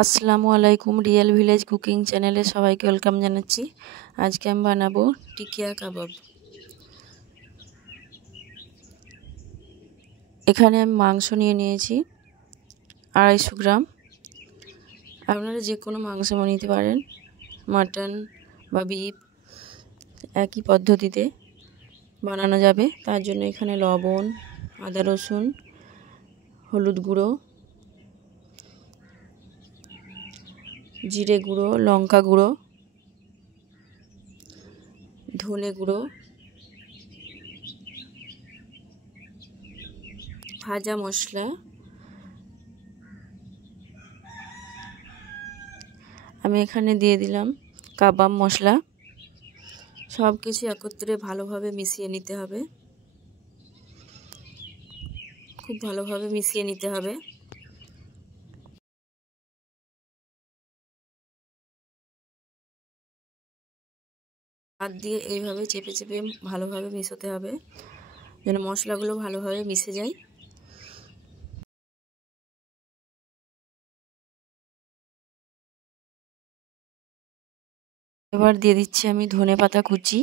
আসসালামু আলাইকুম, real village cooking চ্যানেলে সবাইকে ওয়েলকাম জানাচ্ছি। আজকে আমি বানাবো টিকিয়া কাবাব। এখানে আমি মাংস নিয়ে নিয়েছি 250 গ্রাম। আপনারা যে কোনো মাংস নিতে পারেন, মাটন বা বিফ, একই পদ্ধতিতে বানানো যাবে। তার জন্য এখানে লবণ, আদা রসুন, হলুদ গুঁড়ো, জিরে গুঁড়ো, লঙ্কা গুঁড়ো, ধনে গুঁড়ো, ভাজা মশলা, আমি এখানে দিয়ে দিলাম কাবাব মশলা। সব কিছু একত্রে ভালোভাবে মিশিয়ে নিতে হবে, খুব ভালোভাবে মিশিয়ে নিতে হবে। হাত দিয়ে এইভাবে চেপে চেপে ভালোভাবে মিশাতে হবে, যেন মশলাগুলো ভালোভাবে মিশে যায়। এবার দিয়ে দিচ্ছি আমি ধনেপাতা কুচি,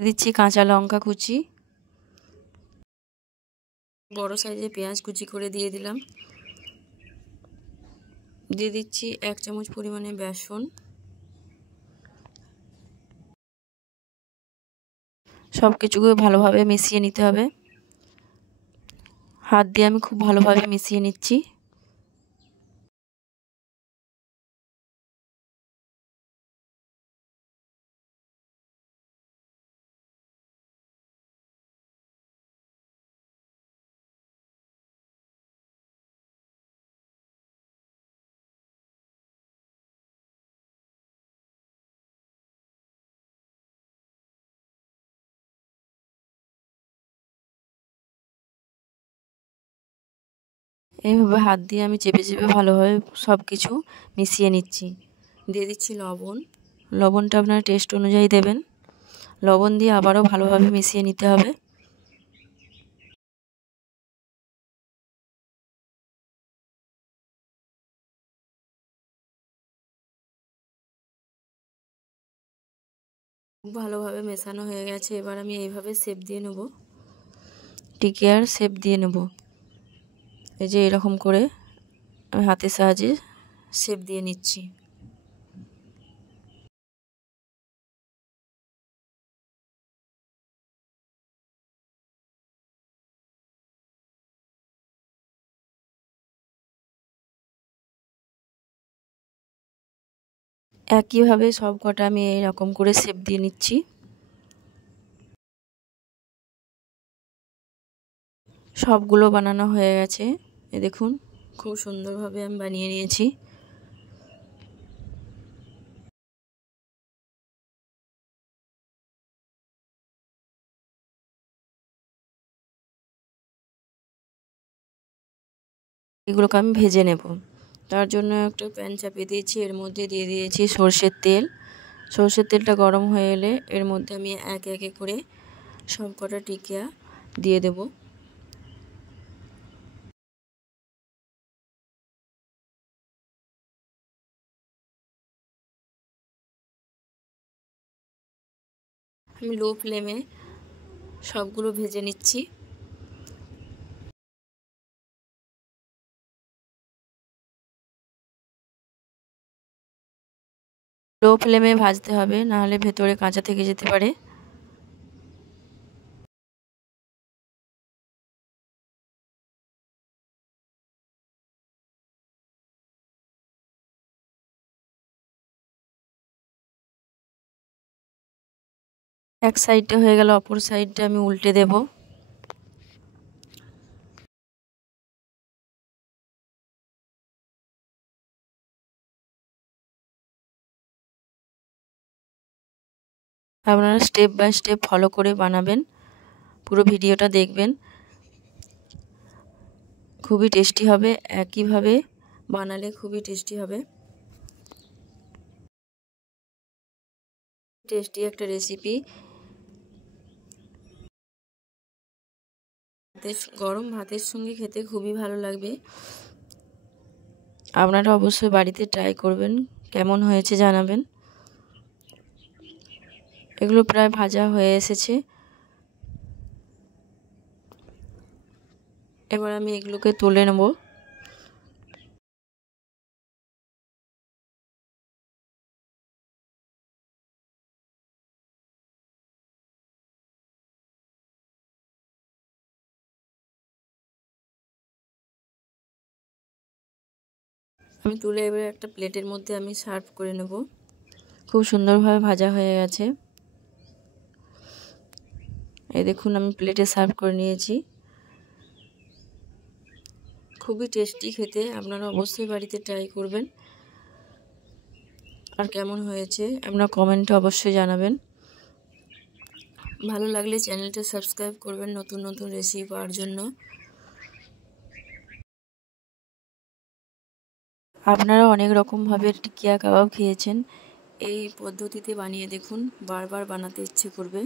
দিচ্ছি কাঁচা লঙ্কা কুচি, বড় সাইজের পেঁয়াজ কুচি করে দিয়ে দিলাম। দিয়ে দিচ্ছি 1 চামচ পরিমাণে বেসন। সব কিছুকে ভালোভাবে মিশিয়ে নিতে হবে। হাত দিয়ে আমি খুব ভালোভাবে মিশিয়ে নিচ্ছি। এইভাবে হাত দিয়ে আমি চেপে চেপে ভালোভাবে সব কিছু মিশিয়ে নিচ্ছি। দিয়ে দিচ্ছি লবণ। লবণটা আপনার টেস্ট অনুযায়ী দেবেন। লবণ দিয়ে আবারও ভালোভাবে মিশিয়ে নিতে হবে। ভালোভাবে মেশানো হয়ে গেছে। এবার আমি এইভাবে শেপ দিয়ে নেব, টিকিয়ার শেপ দিয়ে নেব। এই যে এরকম করে আমি হাতের সাহায্যে শেপ দিয়ে নিচ্ছি। একইভাবে সব কটা আমি এরকম করে শেপ দিয়ে নিচ্ছি। সবগুলো বানানো হয়ে গেছে। এই দেখুন, খুব সুন্দরভাবে আমি বানিয়ে নিয়েছি। এগুলোকে আমি ভেজে নেব। তার জন্য একটা প্যান চাপিয়ে দিয়েছি, এর মধ্যে দিয়ে দিয়েছি সর্ষের তেল। সর্ষের তেলটা গরম হয়ে এলে এর মধ্যে আমি একে একে করে সব কটা টিকিয়া দিয়ে দেব। আমি লো ফ্লেমে সবগুলো ভেজে নিচ্ছি। লো ফ্লেমে ভাজতে হবে, নাহলে ভেতরে কাঁচা থেকে যেতে পারে। এক সাইডটা হয়ে গেল, অপর সাইডটা আমি উল্টে দেব। আপনারা স্টেপ বাই স্টেপ ফলো করে বানাবেন, পুরো ভিডিওটা দেখবেন, খুবই টেস্টি হবে। একইভাবে বানালে খুবই টেস্টি হবে। টেস্টি একটা রেসিপি, গরম ভাতের সঙ্গে খেতে খুবই ভালো লাগবে। আপনারা অবশ্যই বাড়িতে ট্রাই করবেন, কেমন হয়েছে জানাবেন। এগুলো প্রায় ভাজা হয়ে এসেছে। এবার আমি এগুলোকে তুলে নেব। আমি তুলে এবার একটা প্লেটের মধ্যে আমি সার্ভ করে নেব। খুব সুন্দরভাবে ভাজা হয়ে গেছে। এই দেখুন আমি প্লেটে সার্ভ করে নিয়েছি। খুবই টেস্টি খেতে, আপনারা অবশ্যই বাড়িতে ট্রাই করবেন। আর কেমন হয়েছে আপনারা কমেন্টে অবশ্যই জানাবেন। ভালো লাগলে চ্যানেলটা সাবস্ক্রাইব করবেন নতুন নতুন রেসিপি পাওয়ার জন্য। আপনারা অনেক রকমভাবে টিকিয়া কাবাব খেয়েছেন, এই পদ্ধতিতে বানিয়ে দেখুন, বারবার বানাতে ইচ্ছে করবে।